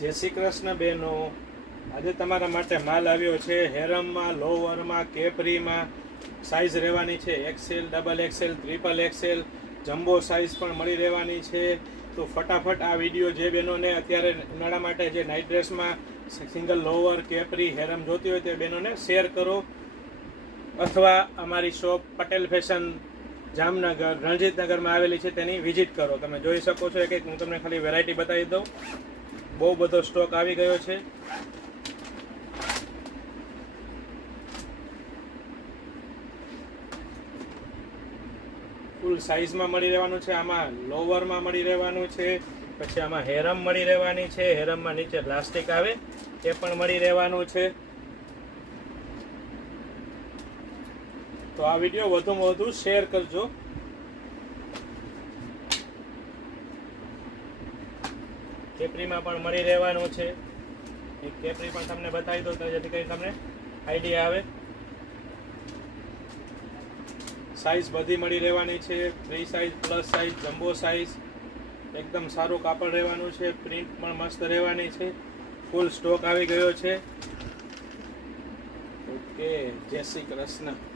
જય શ્રી કૃષ્ણ બહેનો, આજે તમારા માટે માલ આવ્યો છે હેરમમાં, લોવરમાં, કેપરીમાં. સાઇઝ રહેવાની છે XL, XXL, XXL, jumbo size પણ મળી રહેવાની છે. તો ફટાફટ આ વિડીયો જે બહેનોને અત્યારે ઉનાળા માટે જે નાઇટ ડ્રેસમાં સિંગલ લોવર, કેપરી, હેરમ જોતી હોય તે બહેનોને શેર કરો, અથવા અમારી શોપ પટેલ ફેશન જામનગર રણજીતનગરમાં આવેલી છે તેની વિઝિટ કરો. તમે જોઈ શકો છો કે હું તમને ખાલી વેરાયટી બતાવી દઉં. બહુ બધો સ્ટોક આવી ગયો છે. ફૂલ સાઇઝમાં મળી રહેવાનું છે. આમાં લોવરમાં મળી રહેવાનું છે. પછી આમાં હેરમ મળી રહેવાની છે. હેરમમાં નીચે પ્લાસ્ટિક આવે એ પણ મળી રહેવાનું છે. તો આ વિડીયો વધુમાં વધુ શેર કરજો. કેપરીમાં પણ મળી રહેવાનું છે. એક કેપરી પણ તમને બતાવી દો જેથી કરી તમને આઈડિયા આવે. સાઇઝ બધી મળી રહેવાની છે. Free size, plus size, jumbo size. એકદમ સારું કાપડ રહેવાનું છે. પ્રિન્ટ પણ મસ્ત રહેવાની છે. ફૂલ સ્ટોક આવી ગયો છે. ઓકે, જય શ્રી કૃષ્ણ.